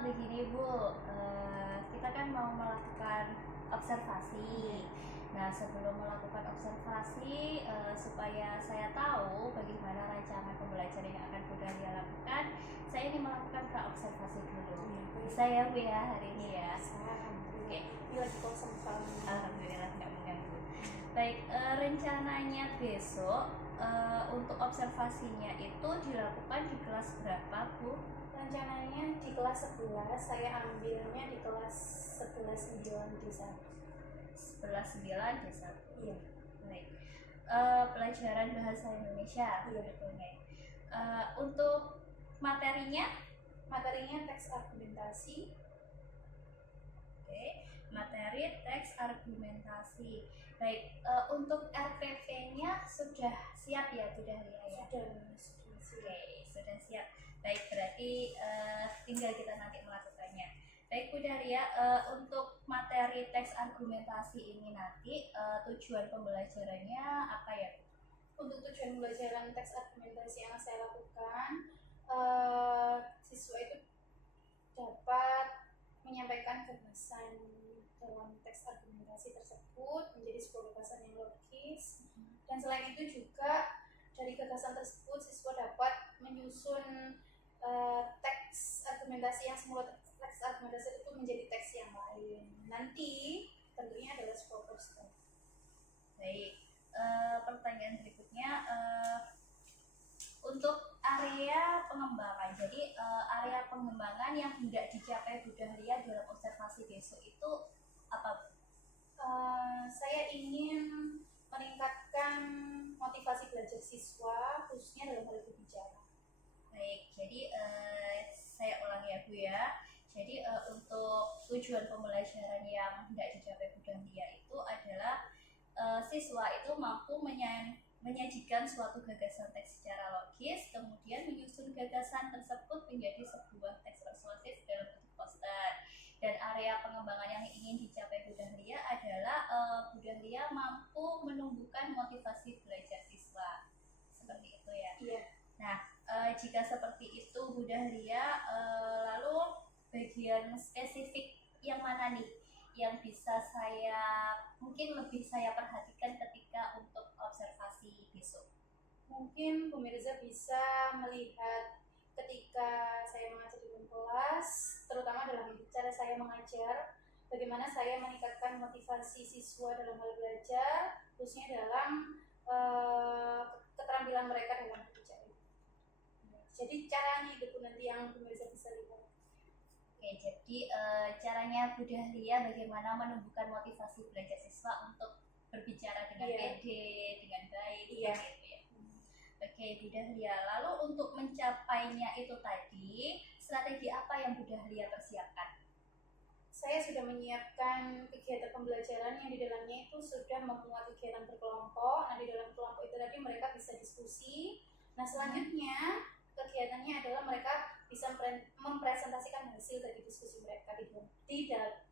Begini Bu, kita kan mau melakukan observasi. Nah, sebelum melakukan observasi, supaya saya tahu bagaimana rancangan pembelajaran yang akan Bu Dahlia lakukan, saya ingin melakukan pra-observasi dulu. Bisa ya Bu ya hari ini ya? Oke. Ini lagi kosong soalnya. Alhamdulillah nggak mengganggu. Baik, rencananya besok untuk observasinya itu dilakukan di kelas berapa Bu? Rencananya di kelas 11, saya ambilnya di kelas 11 9 D1. 11.9 D1. Iya. Baik. Pelajaran bahasa Indonesia. Iya. Untuk materinya, Teks argumentasi. oke, materi teks argumentasi. Baik, untuk RPP-nya sudah siap ya Bu Dahlia ya? Sudah. Oke, sudah siap. Baik, berarti tinggal kita nanti melakukannya. Baik Bu Dahlia, untuk materi teks argumentasi ini nanti tujuan pembelajarannya apa ya? Untuk tujuan pembelajaran teks argumentasi yang saya lakukan, siswa itu dapat menyampaikan gagasan dalam teks argumentasi tersebut menjadi sebuah gagasan yang logis, dan selain itu juga dari gagasan tersebut siswa dapat menyusun teks argumentasi yang semula teks argumentasi itu menjadi teks yang lain. Nanti tentunya adalah sebuah poster. Baik, pertanyaan berikutnya untuk area pengembangan. Jadi area pengembangan yang hendak dicapai Bu Dahlia dalam observasi besok itu apa? Saya ingin meningkatkan motivasi belajar siswa khususnya dalam hal berbicara. Baik, jadi saya ulang ya Bu ya. Jadi untuk tujuan pembelajaran yang hendak dicapai Bu Dahlia itu adalah siswa itu mampu menyajikan suatu gagasan teks secara logis, kemudian menyusun gagasan tersebut menjadi sebuah teks persuasif dalam bentuk poster. Dan area pengembangan yang ingin dicapai Bu Dahlia adalah Bu Dahlia mampu menumbuhkan motivasi belajar siswa. Seperti itu ya. Iya. Nah, jika seperti itu Bu Dahlia, lalu bagian spesifik yang mana nih yang bisa mungkin lebih saya perhatikan ketika untuk observasi besok? Mungkin Bu Mirza bisa melihat ketika saya mengajar di dalam kelas, terutama dalam cara saya mengajar, bagaimana saya meningkatkan motivasi siswa dalam hal belajar, khususnya dalam keterampilan mereka dalam berbicara. Jadi caranya itu nanti yang Bu Mirza bisa lihat. Oke, jadi caranya Bu Dahlia bagaimana menumbuhkan motivasi belajar siswa untuk berbicara dengan pede, dengan baik, seperti itu ya. Oke, Bu Dahlia. Lalu untuk mencapainya itu tadi, strategi apa yang Bu Dahlia persiapkan? Saya sudah menyiapkan kegiatan pembelajaran yang di dalamnya itu sudah memuat kegiatan berkelompok. Nah, di dalam kelompok itu tadi mereka bisa diskusi. Nah, selanjutnya kegiatannya adalah mereka bisa mempresentasikan hasil dari diskusi mereka di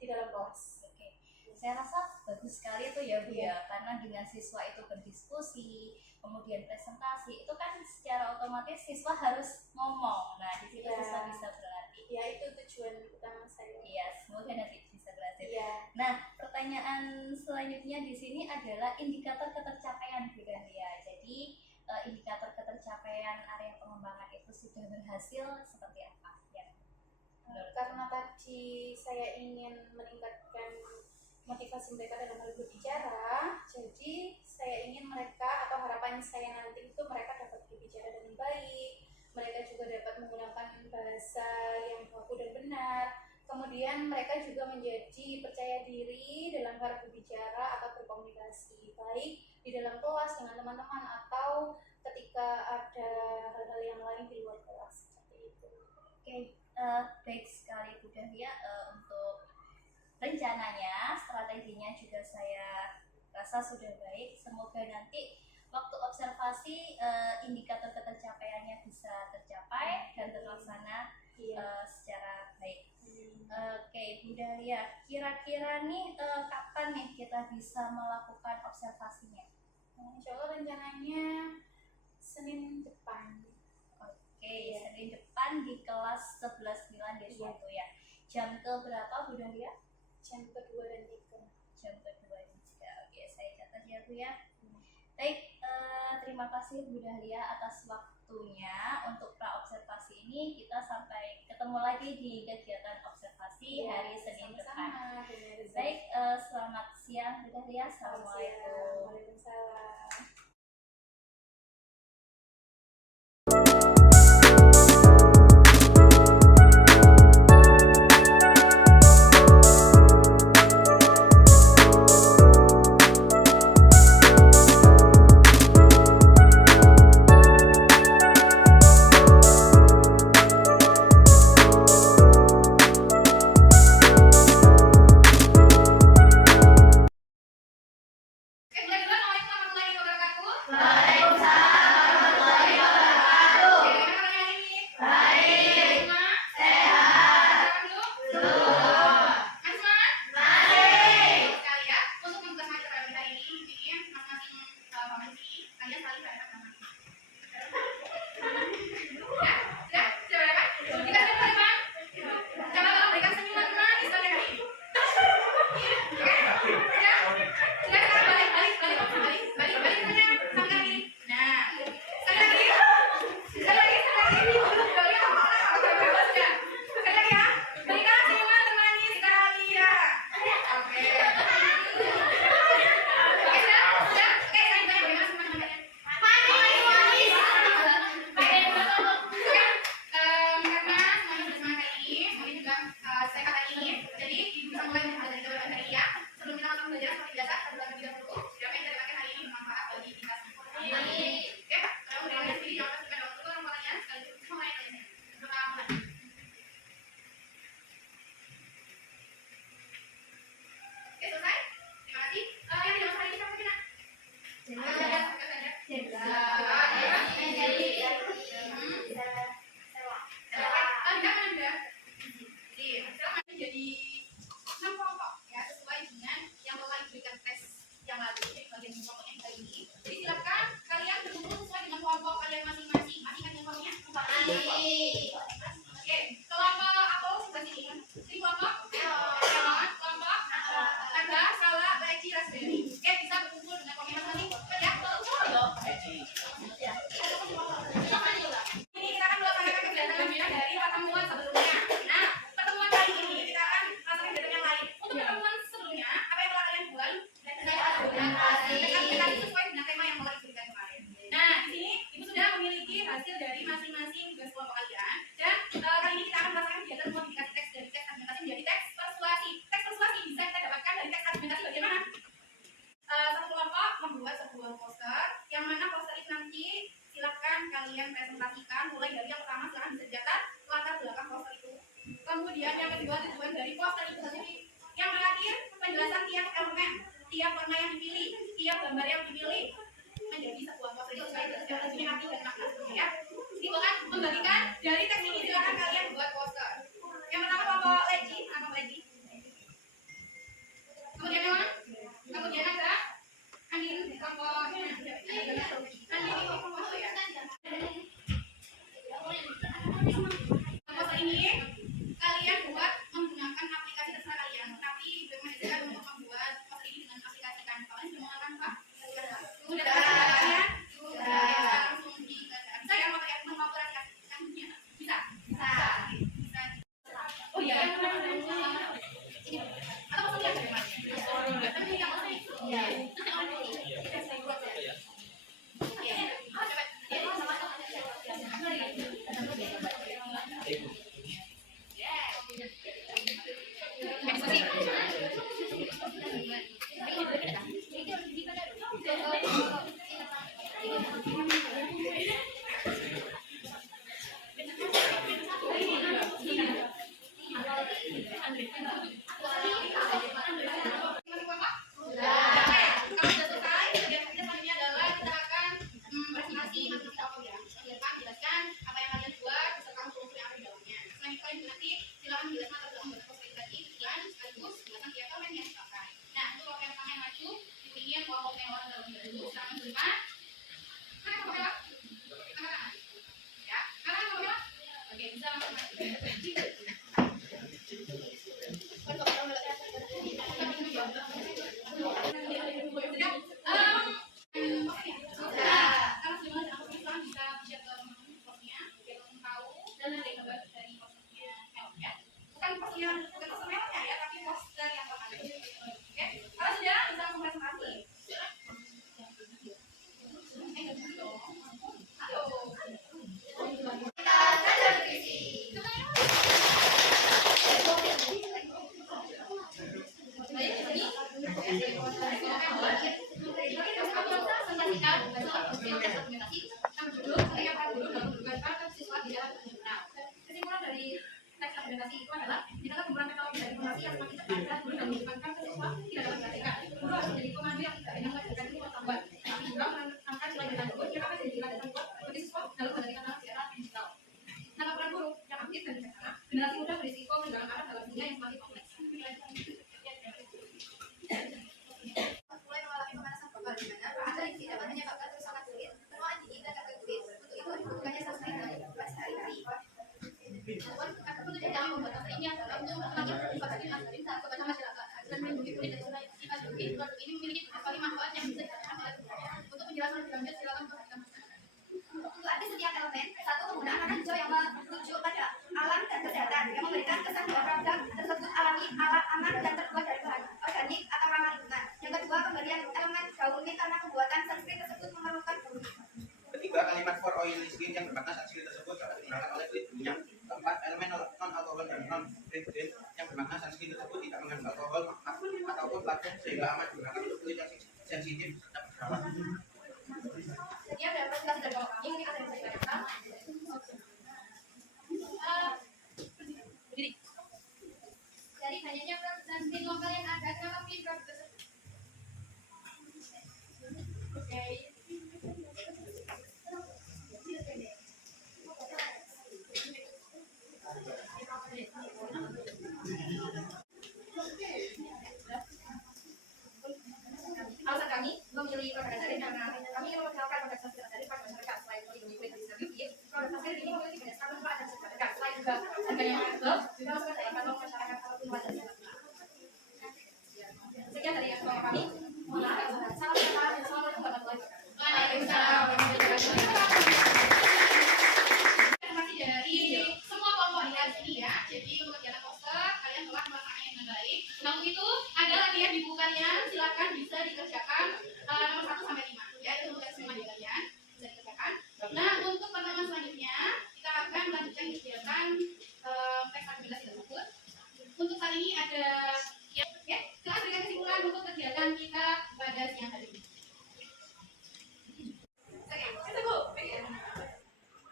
dalam kelas. Oke, saya rasa bagus sekali itu ya Bu ya, karena dengan siswa itu berdiskusi, kemudian presentasi, itu kan secara otomatis siswa harus ngomong. Nah, di situ siswa bisa berlatih. Ya, itu tujuan utama saya. Iya, semoga nanti bisa berhasil. Ya. Nah, pertanyaan selanjutnya di sini adalah indikator ketercapaian Bu Dahlia. Jadi indikator ketercapaian area pengembangan itu sudah berhasil seperti apa ya? Karena tadi saya ingin meningkatkan motivasi mereka dalam hal berbicara, jadi saya ingin mereka atau harapan saya nanti itu mereka dapat berbicara dengan baik, mereka juga dapat menggunakan bahasa yang baku dan benar, kemudian mereka juga menjadi percaya diri dalam hal berbicara atau berkomunikasi, baik di dalam kelas dengan teman-teman atau ketika ada hal-hal yang lain di luar kelas, seperti itu. Oke, baik sekali Bu Dahlia. Untuk rencananya, strateginya juga saya rasa sudah baik. Semoga nanti waktu observasi indikator ketercapaiannya bisa tercapai dan terlaksana secara baik. Oke, Bu Dahlia, kira-kira nih kapan nih kita bisa melakukan observasinya? Insya Allah rencananya Senin depan. Oke, Senin depan persiapan di kelas 11-9 di situ ya. Jam ke berapa Bu Dahlia? Jam kedua dan tiga. Jam kedua dan tiga. Oke, saya catat ya Bu ya. Baik, terima kasih Bu Dahlia atas waktunya untuk pra-observasi ini. Kita sampai ketemu lagi di kegiatan observasi hari Senin depan. Baik, selamat siang Bu Dahlia. Assalamualaikum. Waalaikumsalam. Presentasikan mulai dari yang pertama, silahkan bisa dicatat latar belakang poster itu. Kemudian yang kedua, tujuan dari poster itu sendiri. Yang terakhir, penjelasan tiap elemen, tiap warna yang dipilih, tiap gambar yang dipilih menjadi sebuah poster itu supaya tidak punya arti dan makna ya. Silakan membagikan dari teks ini, silakan kalian buat poster. Yang pertama kelompok Legi, apa Legi? Kemudian yang mana? Kemudian ada Andin kelompok Andin kelompok itu ya. Poster ini kalian buat menggunakan aplikasi terserah kalian, tapi bagaimana untuk membuat poster ini dengan aplikasi kan? Kalian sudah menggunakan apa? Sudah kalian? Sudah langsung bisa ya pakai aplikasinya? Bisa? Bisa. Oh iya. Atau poster dari mana? Iya. Oke, bisa yang bukan poster mewahnya ya, tapi poster yang terbaik. Oke, kalau sudah bisa langsung presentasi. Kesimpulan dari teks argumentasi itu adalah di dalam penggunaan teknologi dan informasi yang semakin cepat dan mudah dan mengedepankan ke siswa tidak dapat diperhatikan. Guru harus menjadi pemandu yang tidak hanya mengajarkan ilmu pengetahuan, tapi juga menanamkan pelajaran guru yang akan menjadi pelajaran buat bagi siswa dalam mengendalikan dalam era digital. Tangkap peran guru yang aktif dan bijaksana, generasi muda berisiko kehilangan arah dalam dunia yang semakin kompleks. Mulai mengalami pemanasan global di mana agar ini dapat menyebabkan kerusakan kulit, penuaan dingin dan gagal kulit. Untuk itu dibutuhkannya sunscreen dan sehari-hari. Ataupun jangan membuat ini adalah untuk mengurangi invasi aspirin kepada masyarakat dan melindungi kulit dari zona invasi UV. Produk ini memiliki berbagai manfaat yang bisa dirasakan oleh tubuh. Untuk penjelasan lebih lanjut silakan perhatikan masyarakat. Untuk arti setiap elemen, satu penggunaan warna hijau yang merujuk pada alam dan kesehatan yang memberikan kesan bahwa produk tersebut alami, aman dan terbuat dari bahan organik atau ramah lingkungan. Yang kedua, pemberian elemen gauni karena pembuatan sunscreen tersebut memerlukan gauni. Ketiga, kalimat for oily skin yang bermakna sunscreen tersebut dapat digunakan oleh kulit berminyak. Keempat, elemen non-alkohol dan non-refrigerant yang bermakna sunscreen tersebut tidak mengandung alkohol ataupun parfum sehingga aman digunakan untuk kulit yang sensitif dan berperawat. Sekian dari presentasi dari Bapak kami, mungkin ada yang bisa ditanyakan. Berdiri. Dari banyaknya produk sunscreen lokal yang ada, kenapa pilih produk tersebut? Oke. Alasan kami memilih produk Azarin karena kami ingin memperkenalkan produk sunscreen Azarin pada masyarakat. Selain melindungi kulit dari sinar UV, produk sunscreen ini memiliki banyak sekali manfaat dan sertifikat. Selain juga harganya yang affordable, juga masuk dalam kantong masyarakat ataupun wajar. Sekian dari yang kami. Mohon maaf. Salam sejahtera. Assalamualaikum warahmatullahi wabarakatuh. Waalaikumsalam warahmatullahi wabarakatuh. Informasi dari semua kelompok di sini ya. Jadi untuk kegiatan poster kalian telah melaksanakannya dengan baik. Nah untuk itu ada latihan di buku kalian. Silakan bisa dikerjakan nomor 1 sampai 5. Ya itu untuk semua di kalian bisa dikerjakan. Nah untuk pertemuan selanjutnya kita akan melanjutkan kegiatan teks argumentasi tersebut. Untuk kali ini ada ya, silakan berikan kesimpulan untuk kegiatan kita pada siang hari ini. Oke, tunggu.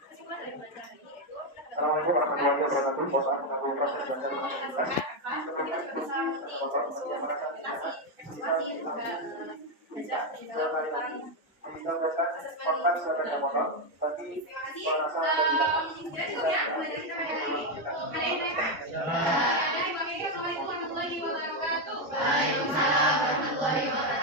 Kesimpulan dari pelajaran ini yaitu Assalamualaikum warahmatullahi wabarakatuh. Bosan mengganggu proses belajar mengajar. kita juga bisa eksplorasi dan juga belajar di dalam tentang Disampaikan kontak silakan motor, tapi terima kasih. perasaan Kira cukup ya belajar kita pada hari ini. Ada yang tanya? Ada yang pakai Assalamualaikum warahmatullahi wabarakatuh. Waalaikumsalam warahmatullahi wabarakatuh.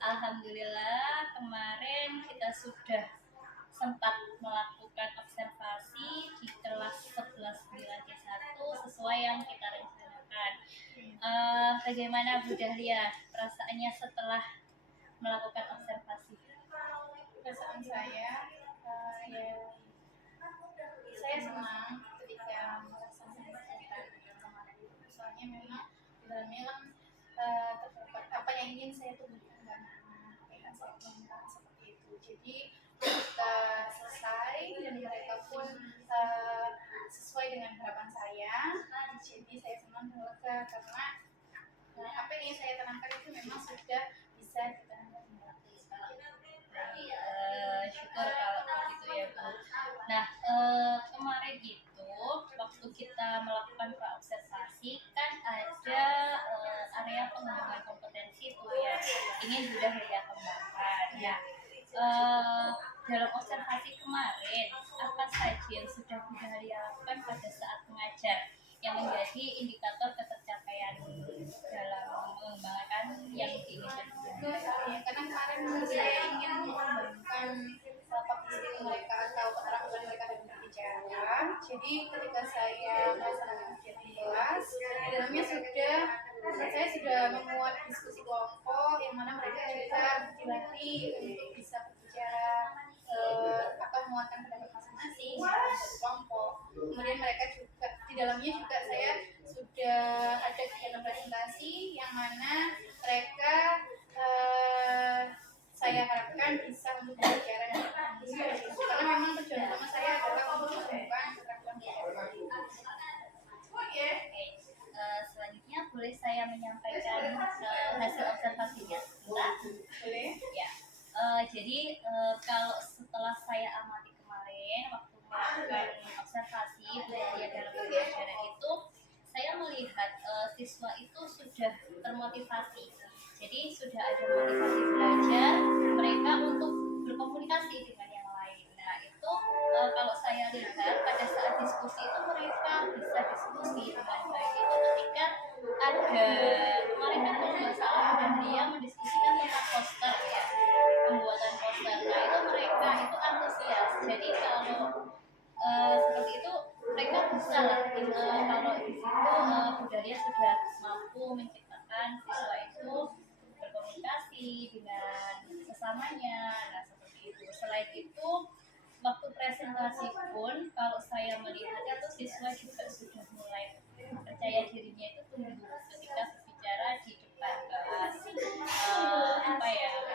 Alhamdulillah kemarin kita sudah sempat melakukan observasi di kelas 11 9C1 sesuai yang kita rencanakan. Bagaimana Bu Dahlia perasaannya setelah melakukan observasi? Perasaan saya saya senang ketika melaksanakan kegiatan kemarin itu. Soalnya memang di dalamnya kan terdapat apa yang ingin saya tunjukkan ke anak-anak, apa yang saya inginkan seperti itu. Jadi kita selesai dan mereka pun sesuai dengan harapan saya. Jadi saya senang dan lega karena apa yang ingin saya tanamkan itu memang sudah bisa kita kita melakukan praobservasi kan ada area pengembangan kompetensi tuh ya ingin budaya kembangkan. Ya, dalam observasi kemarin apa saja yang sudah budaya lakukan pada saat mengajar yang menjadi indikator ketercapaian dalam mengembangkan yang diinginkan? Ya, karena kemarin saya ingin mengembangkan public skill mereka atau keterampilan mereka dalam berbicara. Jadi ketika saya melaksanakan kegiatan kelas, di dalamnya saya sudah memuat diskusi kelompok yang mana mereka juga dilatih untuk bisa berbicara atau memuatkan pendapat masing-masing dari kelompok. Kemudian mereka juga di dalamnya juga saya sudah ada kegiatan presentasi yang mana mereka saya harapkan bisa untuk berbicara dan diskusi karena memang tujuan utama saya adalah untuk mengembangkan keterampilan Oke, selanjutnya boleh saya menyampaikan hasil observasinya sebentar? boleh. Ya, jadi kalau setelah saya amati kemarin waktu melakukan observasi budaya dalam pembelajaran itu, saya melihat siswa itu sudah termotivasi. Jadi sudah ada motivasi belajar mereka untuk berkomunikasi dengan yang lain. Nah itu kalau saya lihat pada saat diskusi itu mereka bisa diskusi dengan baik itu ketika ada kemarin kan kalau nggak salah udah dia mendiskusikan tentang poster ya, pembuatan poster. Nah itu mereka itu antusias. Jadi kalau seperti itu mereka bisa lah kalau di situ budaya sudah mampu menciptakan siswa itu berkomunikasi dengan sesamanya. Nah seperti itu. Selain itu waktu presentasi pun kalau saya melihat itu siswa juga sudah mulai percaya dirinya itu tumbuh ketika berbicara di depan kelas.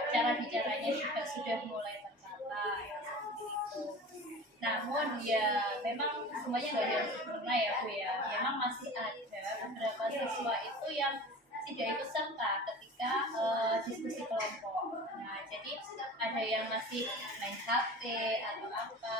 Cara bicaranya juga sudah mulai tertata ya, seperti itu. Namun ya memang semuanya nggak ada yang sempurna ya Bu ya. Memang masih ada beberapa siswa itu yang tidak ikut serta ketika diskusi kelompok. Nah jadi ada yang masih main HP atau apa,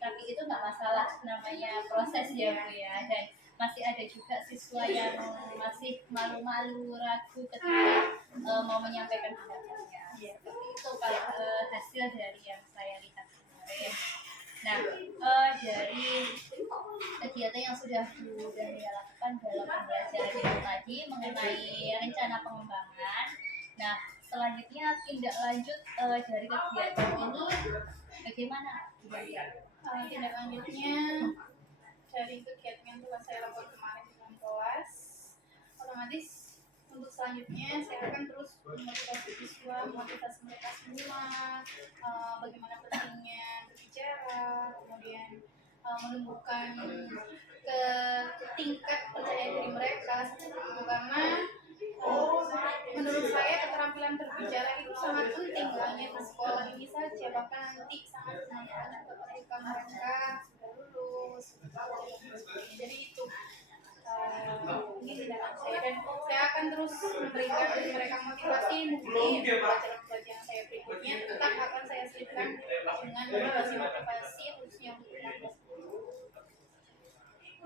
tapi itu nggak masalah, namanya proses ya Bu ya. Dan masih ada juga siswa yang masih malu-malu, ragu ketika mau menyampaikan pendapatnya. Seperti itu kalau hasil dari yang saya lihat kemarin. Nah, dari kegiatan yang sudah dilakukan dalam pembelajaran itu tadi mengenai rencana pengembangan. Nah, selanjutnya tindak lanjut dari kegiatan ini bagaimana? Tindak lanjutnya dari kegiatan yang telah saya lakukan kemarin dengan kelas, otomatis untuk selanjutnya saya akan terus memotivasi siswa, memotivasi mereka semua bagaimana pentingnya berbicara, kemudian menumbuhkan ke tingkat percaya diri mereka seperti itu karena menurut saya keterampilan berbicara itu sangat penting gak hanya di sekolah ini saja, bahkan nanti sangat bermanfaat juga ketika mereka sudah lulus. Jadi itu ini tindakan saya dan saya akan terus memberikan mereka motivasi. Mungkin pelajaran-pelajaran saya berikutnya tetap akan saya selipkan dengan motivasi khususnya untuk kelas.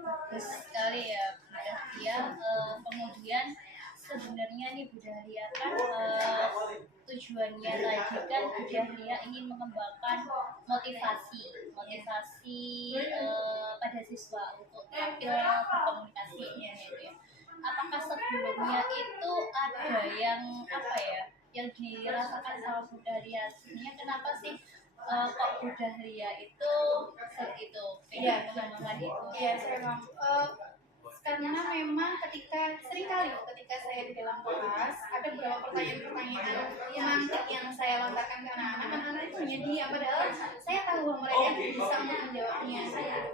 Bagus sekali ya Bu Dahlia. Kemudian sebenarnya nih Bu Dahlia kan tujuannya tadi kan Bu Dahlia ingin mengembangkan motivasi pada siswa untuk tampil berkomunikasinya gitu ya. Apakah sebelumnya itu ada yang dirasakan sama Bu Dahlia? Sebenarnya kenapa sih kok Bu Dahlia itu mengembangkan itu? Iya, saya paham. Karena memang seringkali ketika saya di dalam kelas ada beberapa pertanyaan-pertanyaan mantik yang saya lontarkan ke anak-anak itu hanya diam, padahal saya tahu bahwa mereka itu bisa untuk menjawabnya.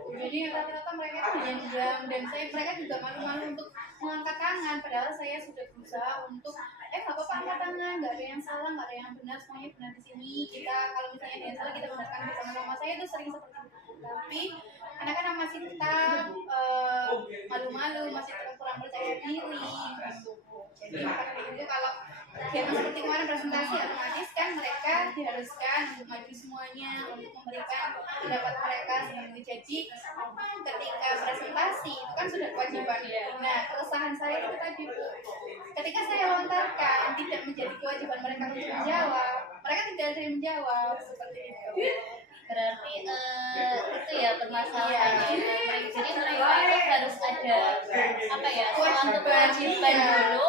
Jadi rata-rata mereka itu hanya diam dan mereka juga malu-malu untuk mengangkat tangan, padahal saya sudah berusaha untuk nggak apa-apa angkat tangan, nggak ada yang salah, nggak ada yang benar, semuanya benar di sini. Kita kalau misalnya ada yang salah kita benarkan bersama-sama. Saya itu sering seperti itu, tapi anak-anak masih tetap malu-malu, masih tetap kurang percaya diri gitu. Jadi karena itu kalau kegiatan seperti kemarin presentasi otomatis kan mereka diharuskan untuk maju semuanya, untuk memberikan pendapat mereka seperti itu. Jadi ketika presentasi itu kan sudah kewajiban ya. Nah, keresahan saya itu tadi Bu, ketika saya lontarkan tidak menjadi kewajiban mereka untuk menjawab, mereka tidak ada yang menjawab seperti itu. Berarti itu ya permasalahannya. Jadi mereka itu harus ada apa ya, suatu kewajiban dulu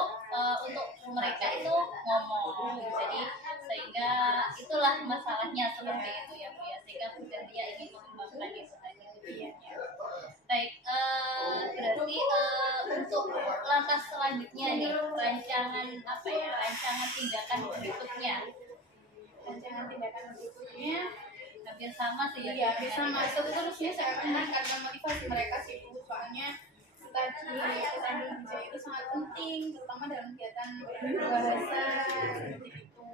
untuk mereka itu ngomong. Jadi sehingga itulah masalahnya seperti itu ya Bu ya. Sehingga budaya ingin mengembangkan itu tadi tujuannya. Baik, berarti untuk langkah selanjutnya nih, rancangan apa ya, rancangan tindakan berikutnya. Rancangan tindakan berikutnya Hampir sama sih ya. iya bisa masuk terusnya saya akan karena motivasi mereka sih Bu. Soalnya tadi keterampilan budaya itu sangat penting terutama dalam kegiatan bahasa seperti itu.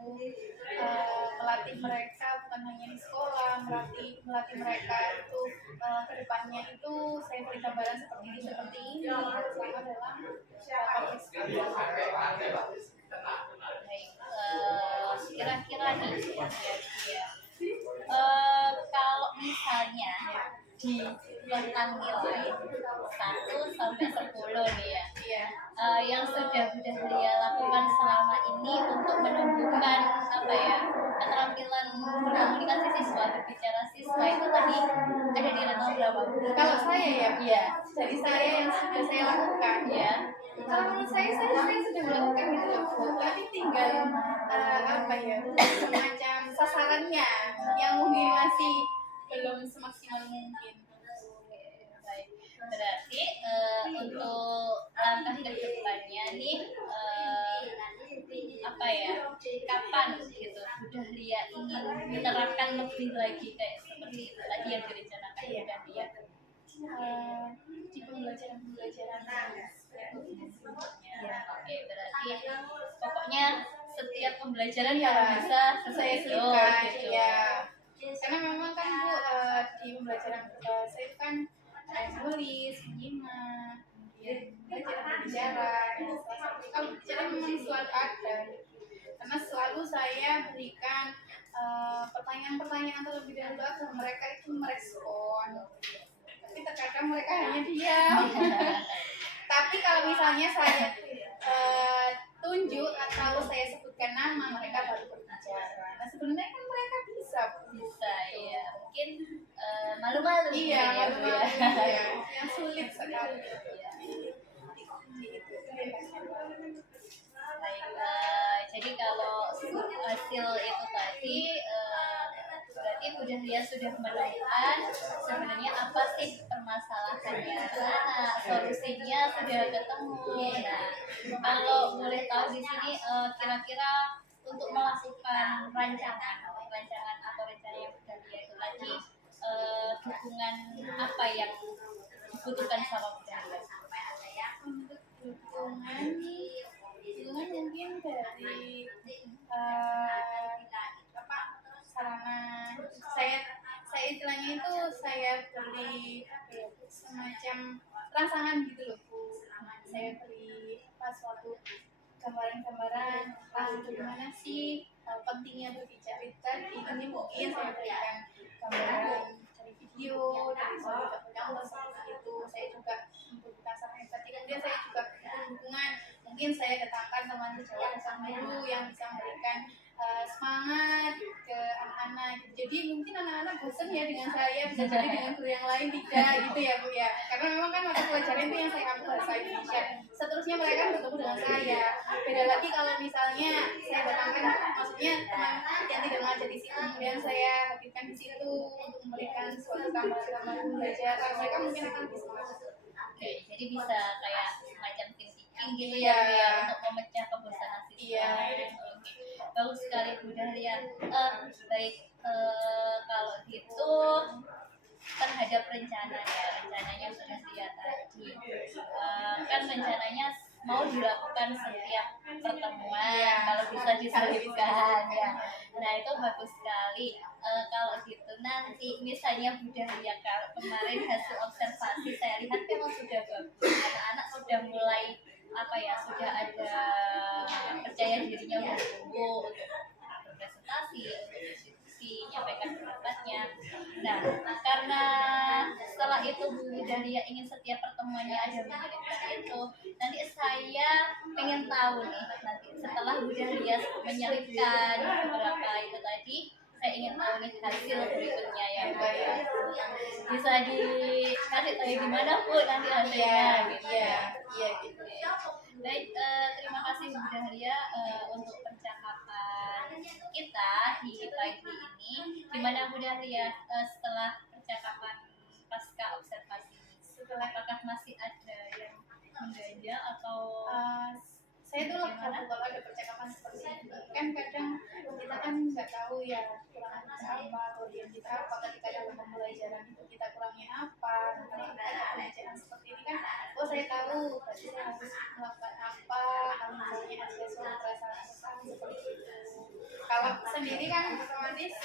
Melatih mereka bukan hanya di sekolah, melatih mereka itu kedepannya itu saya beri gambaran seperti ini selama dalam public speaking. Baik, kira-kira nih ya, kalau misalnya di rentang nilai 1 sampai 10 nih ya, Iya. yang sudah dia lakukan selama ini untuk menumbuhkan apa ya, keterampilan berkomunikasi siswa, berbicara siswa itu tadi ada di rentang berapa? Kalau saya ya, Iya, dari saya yang sudah saya lakukan ya. kalau menurut saya sudah melakukan gitu loh Bu. Tapi tinggal apa ya, semacam sasarannya yang mungkin masih belum semaksimal mungkin. Baik, berarti untuk langkah ke depannya nih apa ya, kapan gitu Budahlia ingin menerapkan lebih lagi kayak seperti itu tadi yang direncanakan Budahlia Di pembelajaran ya. Oke, berarti pokoknya setiap pembelajaran Iya, harus bisa saya sesuai selipkan gitu. ya. Karena memang kan Bu di pembelajaran bahasa itu kan menulis, menyimak, kemudian belajar berbicara. Kalau bicara memang selalu ada, karena selalu saya berikan pertanyaan-pertanyaan terlebih dahulu agar mereka itu merespon. Tapi terkadang mereka hanya diam. Tapi kalau misalnya saya tunjuk atau saya sebutkan nama, mereka baru berbicara. Nah sebenarnya kan mereka bisa Ya, mungkin malu-malu iya mungkin ya, Bu, malu-malu ya. ya. Yang sulit sekali. Baik, jadi kalau hasil itu tadi berarti Budahlia sudah menemukan sebenarnya apa sih permasalahannya anak, solusinya sudah ketemu. Nah, kalau boleh tahu di sini kira-kira untuk melakukan rancangan atau rencana yang Budahlia itu tadi dukungan apa yang dibutuhkan sama Budahlia? Untuk dukungan mungkin dari sarana saya istilahnya itu saya beri semacam rangsangan gitu loh Bu. Saya beri suatu gambaran-gambaran tentang bagaimana sih pentingnya berbicara tadi. Nanti mungkin saya berikan gambaran dari video, dari contoh seperti itu. Saya juga membutuhkan saran tadi. Kemudian saya juga dukungan. Mungkin saya datangkan teman sejawat guru yang bisa memberikan semangat ke anak-anak. Jadi mungkin anak-anak bosan ya dengan saya, bisa jadi dengan guru yang lain tidak gitu ya Bu ya. Karena memang kan mata pelajaran itu yang saya ambil bahasa Indonesia. Seterusnya mereka bertemu dengan saya. Beda lagi kalau misalnya saya datangkan, maksudnya teman yang tidak mengajar di situ, kemudian saya hadirkan di situ untuk memberikan suatu tambahan pembelajaran, mereka mungkin akan lebih semangat. Oke, jadi bisa kayak semacam tim teaching gitu ya, Bu, ya, untuk memecah kebosanan siswa. Iya. Oke, bagus sekali Budahlia. Baik, kalau gitu terhadap rencananya sudah lihat tadi. Kan rencananya mau dilakukan setiap pertemuan, kalau bisa diselipkan ya. Nah itu bagus sekali. Kalau gitu nanti misalnya Budahlia kalau kemarin hasil observasi saya lihat memang sudah bagus, anak-anak sudah mulai apa ya, sudah ada percaya dirinya untuk berpresentasi, untuk menyampaikan pendapatnya. Nah, karena setelah itu Bu Dahlia ingin setiap pertemuannya ada menyelipkan itu, nanti saya pengen tahu nih, nanti setelah Bu Dahlia menyelipkan beberapa itu tadi, saya ingin tahu nih hasil berikutnya yang bisa dikasih tahu gimana Bu nanti hasilnya gitu. Iya gitu. Baik, terima kasih Bu Dahlia untuk percakapan kita di pagi ini. Gimana Bu Dahlia setelah percakapan pasca observasi ini? Apakah masih ada yang mengganjal atau Saya tuh kalau ada percakapan seperti ini kan kadang kita kan nggak tahu ya kekurangan kita apa, kelebihan kita apa, ketika dalam pembelajaran itu kita kurangnya apa. Nah, kalau ada pembelajaran seperti ini kan, oh saya tahu berarti saya harus melakukan apa kalau misalnya ada suatu perasaan seperti itu. Kalau sendiri kan otomatis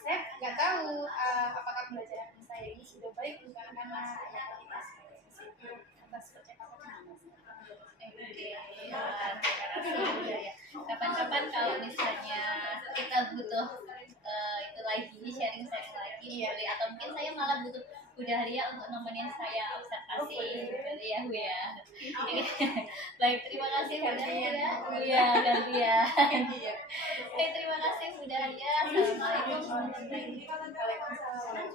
saya nggak tahu apakah pembelajaran saya ini sudah baik bukan karena atas percakapan ini. Kapan-kapan kalau misalnya kita butuh itu lagi sharing lagi boleh, atau mungkin saya malah butuh Bu Dahlia untuk nemenin saya observasi boleh ya Bu ya. Baik, terima kasih Bu Dahlia. Iya gantian. Baik, terima kasih Bu Dahlia. Assalamualaikum warahmatullahi wabarakatuh.